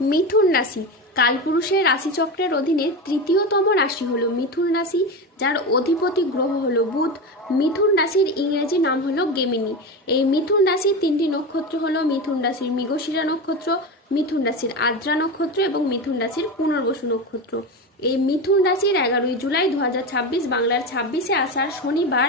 মিথুন রাশি কালপুরুষের রাশিচক্রের অধীনে তৃতীয়তম রাশি হলো মিথুন রাশি, যার অধিপতি গ্রহ হলো বুধ। মিথুন রাশির ইংরেজি নাম হলো গেমিনি। এই মিথুন রাশির তিনটি নক্ষত্র হলো মিথুন রাশির মৃগশিরা নক্ষত্র, মিথুন রাশির আদ্রা নক্ষত্র এবং মিথুন রাশির পুনর্বসু নক্ষত্র। এই মিথুন রাশির 11ই জুলাই 2026 বাংলার 26শে আষাঢ় শনিবার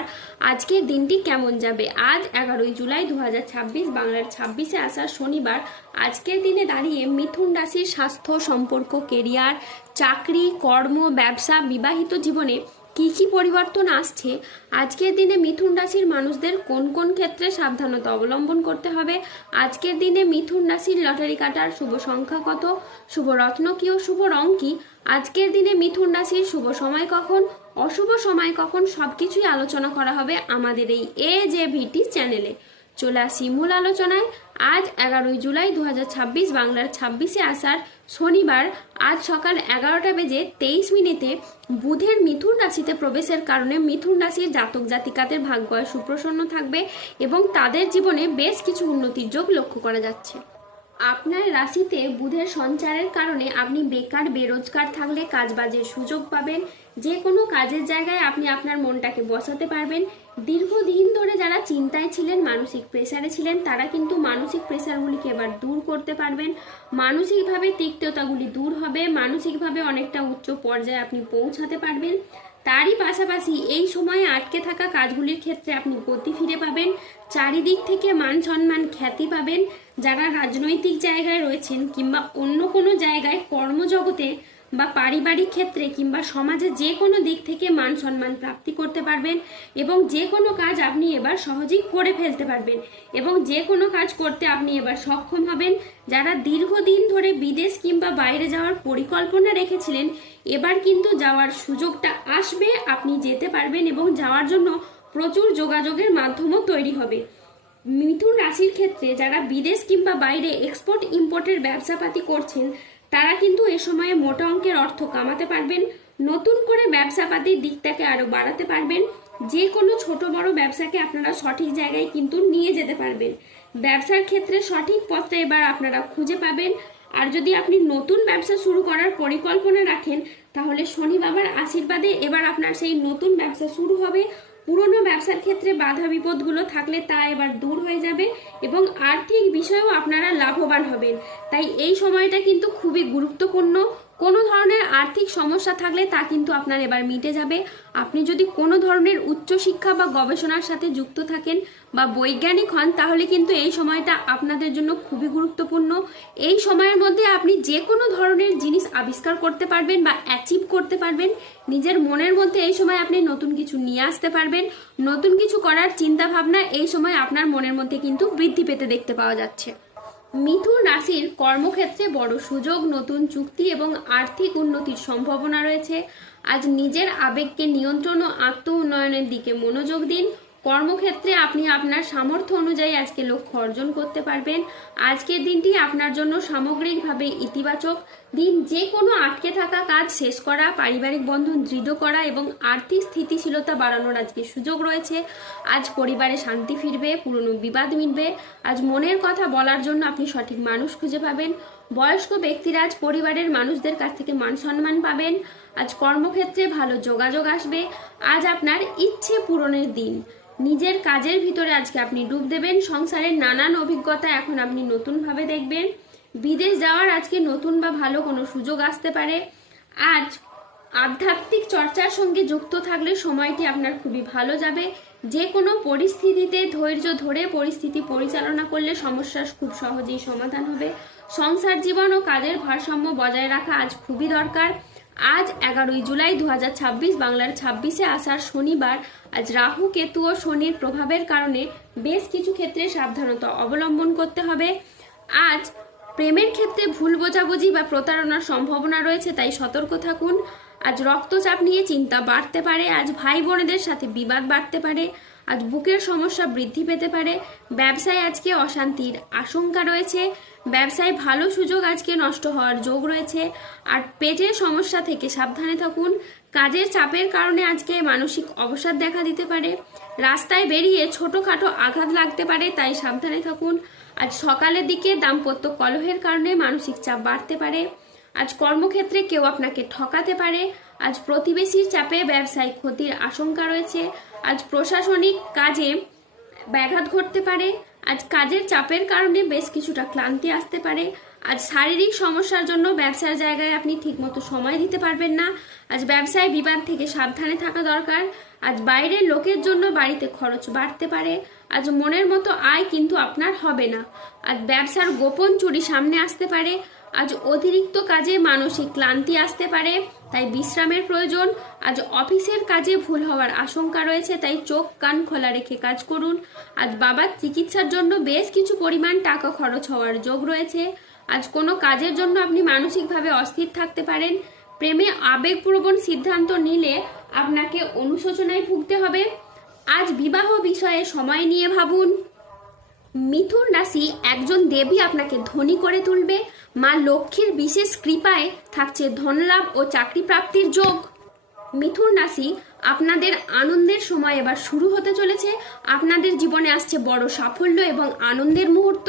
আজকের দিনটি কেমন যাবে। আজ 11ই জুলাই 2026 বাংলার 26শে আষাঢ় শনিবার আজকের দিনে দাঁড়িয়ে মিথুন রাশির স্বাস্থ্য, সম্পর্ক, কেরিয়ার, চাকরি, কর্ম, ব্যবসা, বিবাহিত জীবনে কি কি পরিবর্তন আসছে, আজকের দিনে মিথুন রাশির মানুষদের কোন কোন ক্ষেত্রে সাবধানতা অবলম্বন করতে হবে, আজকের দিনে মিথুন রাশির লটারি কাটার শুভ সংখ্যা কত, শুভ রত্ন কি ও শুভ রং কি, আজকের দিনে মিথুন রাশির শুভ সময় কখন, অশুভ সময় কখন, সবকিছুই আলোচনা করা হবে আমাদের এই AJVT চ্যানেলে। চলে আসি মূল আলোচনায়। আজ 11ই জুলাই 2026 বাংলার 26শে আষাঢ় শনিবার আজ সকাল 11টা বেজে 23 মিনিটে বুধের মিথুন রাশিতে প্রবেশের কারণে মিথুন রাশির জাতক জাতিকাদের ভাগ্য সুপ্রসন্ন থাকবে এবং তাদের জীবনে বেশ কিছু উন্নতির যোগ লক্ষ্য করা যাচ্ছে। আপনার রাশিতে বুধের সঞ্চারের কারণে আপনি বেকার বেরোজগার থাকলে কাজবাজের সুযোগ পাবেন। যে কোনো কাজের জায়গায় আপনি আপনার মনটাকে বসাতে পারবেন। দীর্ঘদিন ধরে যারা চিন্তায় ছিলেন, মানসিক প্রেসারে ছিলেন, তারা কিন্তু মানসিক প্রেসারগুলিকে এবার দূর করতে পারবেন। মানসিকভাবে তিক্ততাগুলি দূর হবে, মানসিকভাবে অনেকটা উচ্চ পর্যায়ে আপনি পৌঁছাতে পারবেন। তারই পাশাপাশি এই সময়ে আটকে থাকা কাজগুলির ক্ষেত্রে আপনি গতি ফিরে পাবেন। চারিদিক থেকে মান সম্মান, খ্যাতি পাবেন। যারা রাজনৈতিক জায়গায় রয়েছেন কিংবা অন্য কোনো জায়গায় কর্মজগতে বা পারিবারিক ক্ষেত্রে কিংবা সমাজে যে কোনো দিক থেকে মান সম্মান প্রাপ্তি করতে পারবেন এবং যে কোনো কাজ আপনি এবার সহজেই করে ফেলতে পারবেন এবং যে কোনো কাজ করতে আপনি এবার সক্ষম হবেন। যারা দীর্ঘদিন ধরে বিদেশ কিংবা বাইরে যাওয়ার পরিকল্পনা রেখেছিলেন, এবার কিন্তু যাওয়ার সুযোগটা আসবে, আপনি যেতে পারবেন এবং যাওয়ার জন্য প্রচুর যোগাযোগের মাধ্যমও তৈরি হবে। মিথুন রাশির ক্ষেত্রে যারা বিদেশ কিংবা বাইরে এক্সপোর্ট ইম্পোর্টের ব্যবসাপাতি করছেন, তারা কিন্তু এ সময়ে মোটা অঙ্কের অর্থ কামাতে পারবেন। নতুন করে ব্যবসাপাতির দিকটাকে আরো বাড়াতে পারবেন। যে কোনো ছোট বড় ব্যবসাকে আপনারা সঠিক জায়গায় কিন্তু নিয়ে যেতে পারবেন। ব্যবসার ক্ষেত্রে সঠিক পথটা এবার আপনারা খুঁজে পাবেন। আর যদি আপনি নতুন ব্যবসা শুরু করার পরিকল্পনা রাখেন, তাহলে শনি বাবার আশীর্বাদে এবার আপনার সেই নতুন ব্যবসা শুরু হবে। পুরনো ব্যবসার ক্ষেত্রে বাধা বিপদগুলো থাকলে তা এবার দূর হয়ে যাবে এবং আর্থিক বিষয়েও আপনারা লাভবান হবেন। তাই এই সময়টা কিন্তু খুবই গুরুত্বপূর্ণ। কোনো ধরনের আর্থিক সমস্যা থাকলে তা কিন্তু আপনার এবার মিটে যাবে। আপনি যদি কোনো ধরনের উচ্চশিক্ষা বা গবেষণার সাথে যুক্ত থাকেন বা বৈজ্ঞানিক হন, তাহলে কিন্তু এই সময়টা আপনাদের জন্য খুবই গুরুত্বপূর্ণ। এই সময়ের মধ্যে আপনি যে কোনো ধরনের জিনিস আবিষ্কার করতে পারবেন বা অ্যাচিভ করতে পারবেন। নিজের মনের মধ্যে এই সময় আপনি নতুন কিছু নিয়ে আসতে পারবেন। নতুন কিছু করার চিন্তা ভাবনা এই সময় আপনার মনের মধ্যে কিন্তু বৃদ্ধি পেতে দেখতে পাওয়া যাচ্ছে। মিথুন রাশির কর্মক্ষেত্রে বড় সুযোগ, নতুন চুক্তি এবং আর্থিক উন্নতির সম্ভাবনা রয়েছে। আজ নিজের আবেগকে নিয়ন্ত্রণ ও আত্ম উন্নয়নের দিকে মনোযোগ দিন। কর্মক্ষেত্রে আপনি আপনার সামর্থ্য অনুযায়ী আজকে লক্ষ্য অর্জন করতে পারবেন। আজকের দিনটি আপনার জন্য সামগ্রিকভাবে ইতিবাচক দিন। যে কোনো আটকে থাকা কাজ শেষ করা, পারিবারিক বন্ধন দৃঢ় করা এবং আর্থিক স্থিতিশীলতা বাড়ানোর আজকে সুযোগ রয়েছে। আজ পরিবারে শান্তি ফিরবে, পুরনো বিবাদ মিটবে। আজ মনের কথা বলার জন্য আপনি সঠিক মানুষ খুঁজে পাবেন। বয়স্ক ব্যক্তিরা আজ পরিবারের মানুষদের কাছ থেকে মান সম্মান পাবেন। আজ কর্মক্ষেত্রে ভালো যোগাযোগ আসবে। আজ আপনার ইচ্ছে পূরণের দিন। নিজের কাজের ভিতরে আজকে আপনি ডুব দেবেন। সংসারের নানান অভিজ্ঞতা এখন আপনি নতুনভাবে দেখবেন। বিদেশ যাওয়ার আজকে নতুন বা ভালো কোনো সুযোগ আসতে পারে। আজ আধ্যাত্মিক চর্চার সঙ্গে যুক্ত থাকলে সময়টি আপনার খুবই ভালো যাবে। যে কোনো পরিস্থিতিতে ধৈর্য ধরে পরিস্থিতি পরিচালনা করলে সমস্যার খুব সহজেই সমাধান হবে। সংসার জীবন ও কাজের ভারসাম্য বজায় রাখা আজ খুবই দরকার। আজ 11ই জুলাই 2026 বাংলার 26শে আষাঢ় শনিবার আজ রাহু, কেতু ও শনির প্রভাবের কারণে বেশ কিছু ক্ষেত্রে সাবধানতা অবলম্বন করতে হবে। আজ প্রেমের ক্ষেত্রে ভুল বোঝাবুঝি বা প্রতারণার সম্ভাবনা রয়েছে, তাই সতর্ক থাকুন। আজ রক্তচাপ নিয়ে চিন্তা বাড়তে পারে। আজ ভাই বোনেদের সাথে বিবাদ বাড়তে পারে। আজ বুকের সমস্যা বৃদ্ধি পেতে পারে। ব্যবসায় আজকে অশান্তির আশঙ্কা রয়েছে। ব্যবসায় ভালো সুযোগ আজকে নষ্ট হওয়ার যোগ রয়েছে। আর পেটের সমস্যা থেকে সাবধানে থাকুন। কাজের চাপের কারণে আজকে মানসিক অবসাদ দেখা দিতে পারে। রাস্তায় বেরিয়ে ছোটখাটো আঘাত লাগতে পারে, তাই সাবধানে থাকুন। আজ সকালের দিকে দাম্পত্য কলহের কারণে মানসিক চাপ বাড়তে পারে। আজ কর্মক্ষেত্রে কেউ আপনাকে ঠকাতে পারে। আজ প্রতিবেশীর চাপে ব্যবসায়িক ক্ষতির আশঙ্কা রয়েছে। আজ প্রশাসনিক কাজে ব্যাঘাত ঘটতে পারে। আজ কাজের চাপের কারণে বেশ কিছুটা ক্লান্তি আসতে পারে। আজ শারীরিক সমস্যার জন্য ব্যবসার জায়গায় আপনি ঠিকমতো সময় দিতে পারবেন না। আজ ব্যবসায় বিবাদ থেকে সাবধানে থাকা দরকার। আজ বাইরের লোকের জন্য বাড়িতে খরচ বাড়তে পারে। আজ মনের মতো আয় কিন্তু আপনার হবে না। আজ ব্যবসার গোপন চুরি সামনে আসতে পারে। আজ অতিরিক্ত কাজে মানসিক ক্লান্তি আসতে পারে, তাই বিশ্রামের প্রয়োজন। আজ অফিসের কাজে ভুল হওয়ার আশঙ্কা রয়েছে, তাই চোখ কান খোলা রেখে কাজ করুন। আজ বাবার চিকিৎসার জন্য বেশ কিছু পরিমাণ টাকা খরচ হওয়ার যোগ রয়েছে। আজ কোনো কাজের জন্য আপনি মানসিকভাবে অস্থির থাকতে পারেন। প্রেমে আবেগপ্রবণ সিদ্ধান্ত নিলে আপনাকে অনুশোচনায় ভুগতে হবে। আজ বিবাহ বিষয়ে সময় নিয়ে ভাবুন। মিথুন রাশি, একজন দেবী আপনাকে ধনী করে তুলবে। মা লক্ষ্মীর বিশেষ কৃপায় থাকছে ধনলাভ ও চাকরি প্রাপ্তির যোগ। মিথুন রাশি, আপনাদের আনন্দের সময় এবার শুরু হতে চলেছে। আপনাদের জীবনে আসছে বড় সাফল্য এবং আনন্দের মুহূর্ত।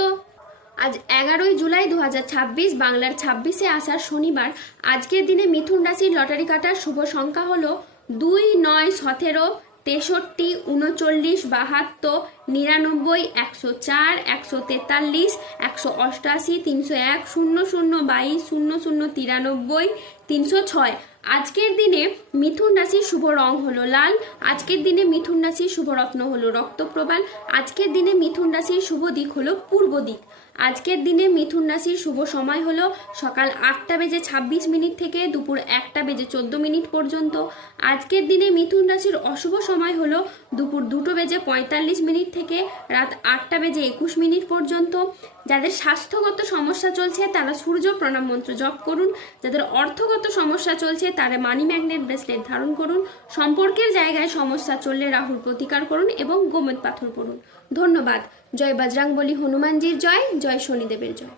আজ 11ই জুলাই 2026, বাংলার 26শে আষাঢ় শনিবার। আজকের দিনে মিথুন রাশির লটারি কাটার শুভ সংখ্যা হলো 2, 9, 17, 63, 39, 72, 99, 104, 143, 188, 301, 00, 22, 00, 93, 306। আজকের দিনে মিথুন রাশির শুভ রং হলো লাল। আজকের দিনে মিথুন রাশির শুভ রত্ন হলো রক্তপ্রবাল। আজকের দিনে মিথুন রাশির শুভ দিক হলো পূর্ব দিক। আজকের দিনে মিথুন রাশির শুভ সময় হলো সকাল 8:26 থেকে দুপুর 1:14 পর্যন্ত। আজকের দিনে মিথুন রাশির অশুভ সময় হলো দুপুর 2:45 থেকে রাত 8:21 পর্যন্ত। যাদের স্বাস্থ্যগত সমস্যা চলছে তারা সূর্য প্রণাম মন্ত্র জপ করুন। যাদের অর্থগত সমস্যা চলছে তারা মানি ম্যাগনেট ব্রেসলেট ধারণ করুন। সম্পর্কের জায়গায় সমস্যা চললে রাহুর প্রতিকার করুন এবং গোমেদ পাথর পড়ুন। ধন্যবাদ। জয় বজরংবলী হনুমানজির জয়, জয় শনিদেবের জয়।